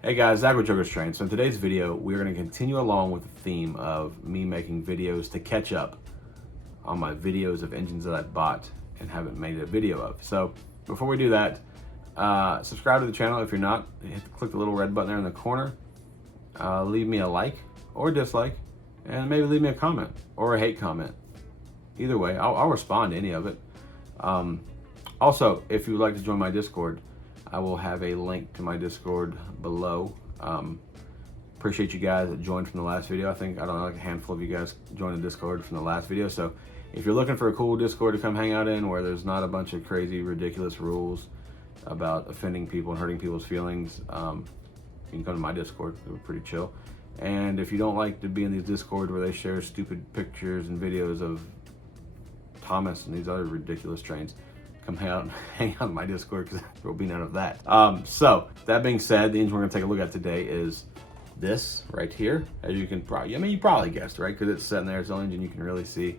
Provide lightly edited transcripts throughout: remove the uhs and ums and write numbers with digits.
Hey guys, Zach with Joker's Train. So in today's video, we're going to continue along with the theme of me making videos to catch up on my videos of engines that I bought and haven't made a video of. So before we do that, subscribe to the channel if you're not. Click the little red button there in the corner. Leave me a like or dislike, and maybe leave me a comment or a hate comment. Either way, I'll respond to any of it. Also, if you would like to join my Discord, I will have a link to my Discord below. Appreciate you guys that joined from the last video. I don't know, like a handful of you guys joined the Discord from the last video. So if you're looking for a cool Discord to come hang out in where there's not a bunch of crazy, ridiculous rules about offending people and hurting people's feelings, you can come to my Discord. We're pretty chill. And if you don't like to be in these Discord where they share stupid pictures and videos of Thomas and these other ridiculous trains, come hang out in my Discord, because there will be none of that. So that being said, the engine we're gonna take a look at today is this right here. As you can probably, you probably guessed, right? Because it's sitting there, it's the only engine you can really see.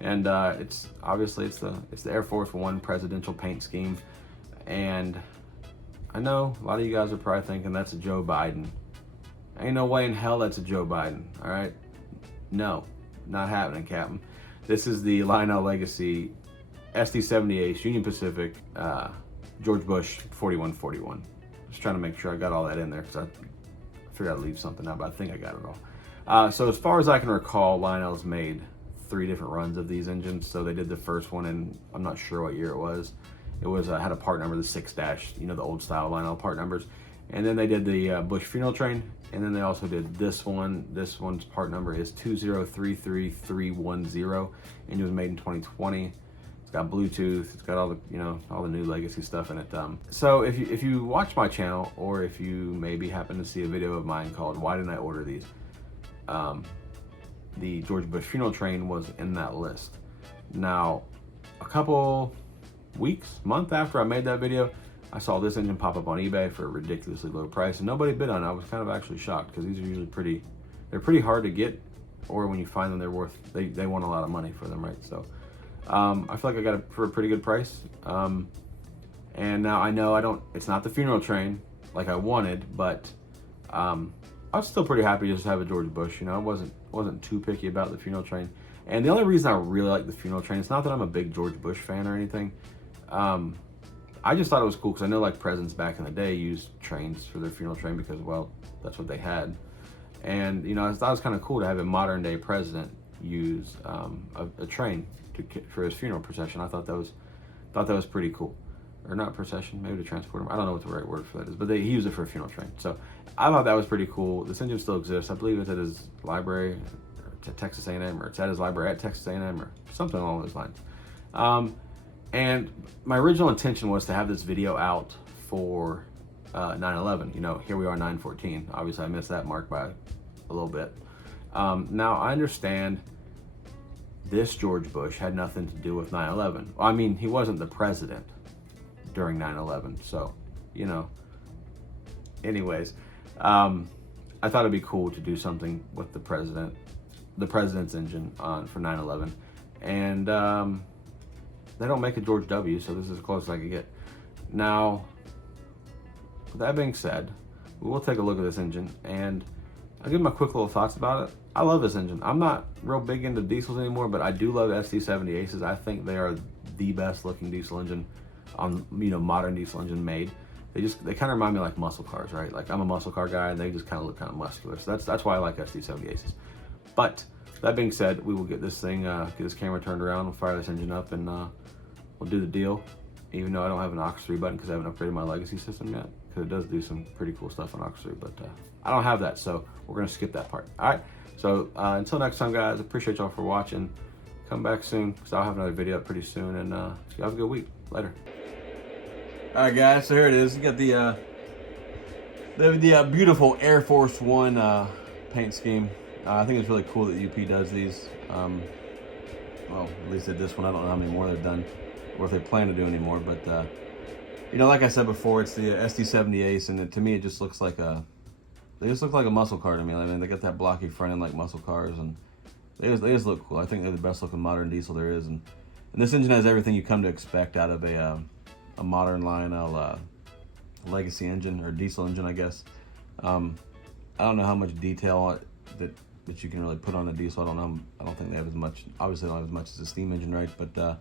And it's obviously it's the Air Force One presidential paint scheme. And I know a lot of you guys are probably thinking that's a Joe Biden. Ain't no way in hell that's a Joe Biden, all right? No, not happening, Captain. This is the Lionel Legacy SD70Ace Union Pacific George Bush 4141. Just trying to make sure I got all that in there, because I figured I'd leave something out, but I think I got it all. So as far as I can recall, Lionel's made 3 different runs of these engines. So they did the first one in, I'm not sure what year it was. It was had a part number, the 6-, the old style Lionel part numbers. And then they did the Bush Funeral Train, and then they also did this one. This one's part number is 2033310, and it was made in 2020. It's got Bluetooth. It's got all the all the new legacy stuff in it. So if you watch my channel, or if you maybe happen to see a video of mine called "Why Didn't I Order These?", the George Bush Funeral Train was in that list. Now, a couple weeks, month after I made that video, I saw this engine pop up on eBay for a ridiculously low price, and nobody bid on it. I was kind of actually shocked, because these are usually pretty hard to get, or when you find them, they want a lot of money for them, right? So I feel like I got it for a pretty good price. And now I know it's not the funeral train like I wanted, but I was still pretty happy just to have a George Bush. I wasn't too picky about the funeral train. And the only reason I really like the funeral train, it's not that I'm a big George Bush fan or anything. I just thought it was cool, because I know like presidents back in the day used trains for their funeral train because, well, that's what they had. And I thought it was kind of cool to have a modern day president use a train for his funeral procession. I thought that was pretty cool. Or not procession, maybe to transport him. I don't know what the right word for that is, but he used it for a funeral train. So I thought that was pretty cool. This engine still exists. I believe it's at his library at Texas A&M, or it's at his library at Texas A&M, or something along those lines. And my original intention was to have this video out for 9/11. Here we are, 9/14. Obviously, I missed that mark by a little bit. Now, I understand this George Bush had nothing to do with 9/11. Well, I mean, he wasn't the president during 9/11, so, Anyways, I thought it'd be cool to do something with the president's engine for 9/11. And they don't make a George W, so this is as close as I could get. Now, with that being said, we will take a look at this engine, and I'll give my quick little thoughts about it. I love this engine. I'm not real big into diesels anymore, but I do love SD70Aces. I think they are the best looking diesel engine on, modern diesel engine made. They kind of remind me of like muscle cars, right? Like, I'm a muscle car guy, and they just kind of look kind of muscular. So that's why I like SD70Aces. But that being said, we will get this thing, get this camera turned around, we'll fire this engine up, and we'll do the deal. Even though I don't have an aux 3 button, because I haven't upgraded my legacy system yet, because it does do some pretty cool stuff on aux 3, but I don't have that, so we're gonna skip that part. All right, so until next time, guys, appreciate y'all for watching. Come back soon, because I'll have another video up pretty soon, and have a good week. Later. All right, guys, so here it is. You got the beautiful Air Force One paint scheme. I think it's really cool that UP does these. Well, at least did this one. I don't know how many more they've done, or if they plan to do any more. But like I said before, it's the SD70Ace, and to me, it just looks like they just look like a muscle car to me. I mean, they got that blocky front end like muscle cars, and they just look cool. I think they're the best looking modern diesel there is, and this engine has everything you come to expect out of a modern Lionel legacy engine, or diesel engine, I guess. I don't know how much detail that you can really put on a diesel. I don't think they have as much. Obviously, they don't have as much as a steam engine, right? But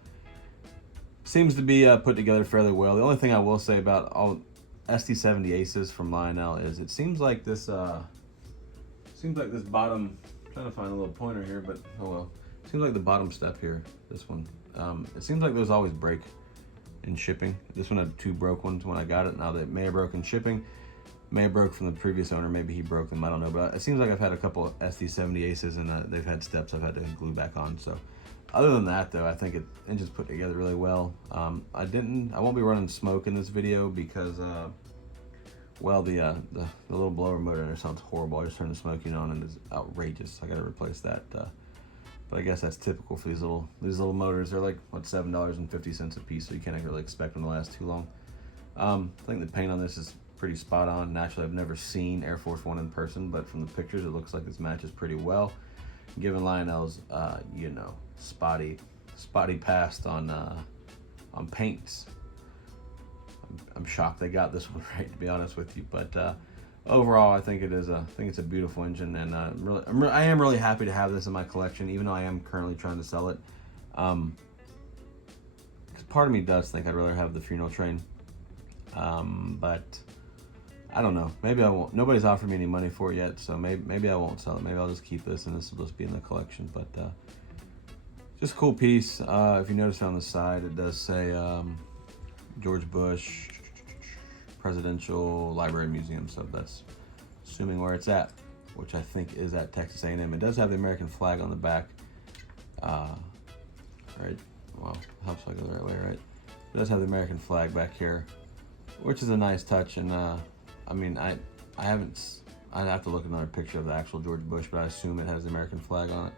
seems to be put together fairly well. The only thing I will say about all SD70Aces from Lionel is it seems like this bottom. I'm trying to find a little pointer here, but oh well. It seems like the bottom step here, this one. It seems like those always break in shipping. This one had 2 broke ones when I got it. Now they may have broken shipping. May have broke from the previous owner. Maybe he broke them. I don't know. But it seems like I've had a couple of SD70Aces and they've had steps I've had to glue back on. So other than that, though, I think engine's put together really well. I won't be running smoke in this video because, well, the little blower motor there sounds horrible. I just turned the smoke unit on and it's outrageous. I got to replace that. But I guess that's typical for these little motors. They're like, what, $7.50 a piece, so you can't really expect them to last too long. I think the paint on this is pretty spot on. Naturally, I've never seen Air Force One in person, but from the pictures, it looks like this matches pretty well. Given Lionel's, you know, spotty past on paints, I'm shocked they got this one right, to be honest with you. But overall, I think it's a beautiful engine, and I am really happy to have this in my collection, even though I am currently trying to sell it. Because part of me does think I'd rather have the funeral train, but I don't know. Maybe I won't. Nobody's offered me any money for it yet, so maybe I won't sell it. Maybe I'll just keep this, and this will just be in the collection. But just a cool piece. If you notice on the side, it does say George Bush Presidential Library Museum. So that's assuming where it's at, which I think is at Texas A&M. It does have the American flag on the back. Right. Well, helps I go the right way, right? It does have the American flag back here, which is a nice touch. And I mean, I'd have to look at another picture of the actual George Bush, but I assume it has the American flag on it.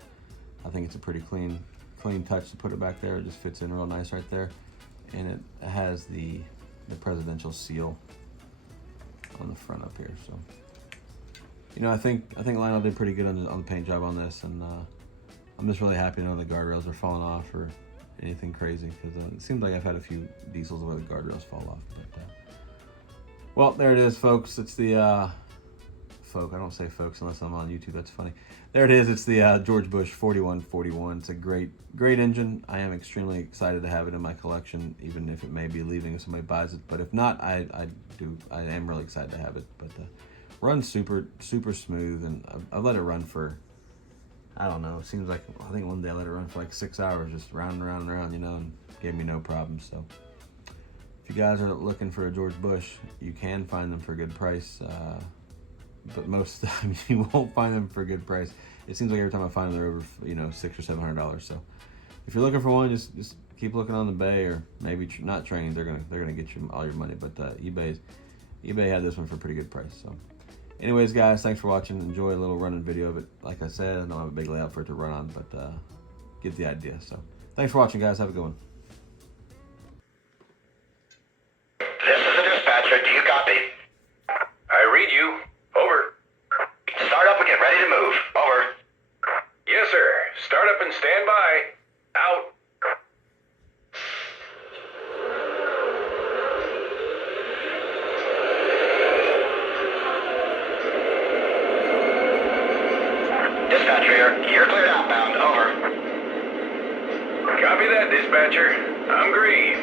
I think it's a pretty clean touch to put it back there. It just fits in real nice right there. And it has the presidential seal on the front up here. So, you know, I think Lionel did pretty good on the paint job on this, and I'm just really happy to know the guardrails are falling off or anything crazy, because it seems like I've had a few diesels where the guardrails fall off. But well, there it is, folks. It's the I don't say folks unless I'm on YouTube. That's funny. There it is. It's the George Bush 4141. It's a great engine. I am extremely excited to have it in my collection, even if it may be leaving if somebody buys it. But if not, I am really excited to have it. But runs super smooth, and I've let it run for, I don't know, it seems like, I think one day I let it run for like 6 hours, just round and round and round, you know, and gave me no problems. So if you guys are looking for a George Bush, you can find them for a good price. But most of the time you won't find them for a good price. It seems like every time I find them, they're over, you know, $600 or $700. So if you're looking for one, just keep looking on the bay, or maybe not trains. They're gonna get you all your money. But eBay had this one for a pretty good price. So anyways, guys, thanks for watching. Enjoy a little running video of it. Like I said, I don't have a big layout for it to run on, but get the idea. So thanks for watching, guys. Have a good one. This is the dispatcher. Do you copy? I read you. Over. Start up and get ready to move. Over. Yes, sir. Start up and stand by. Out. Dispatcher, you're cleared outbound. Over. Copy that, dispatcher. I'm green.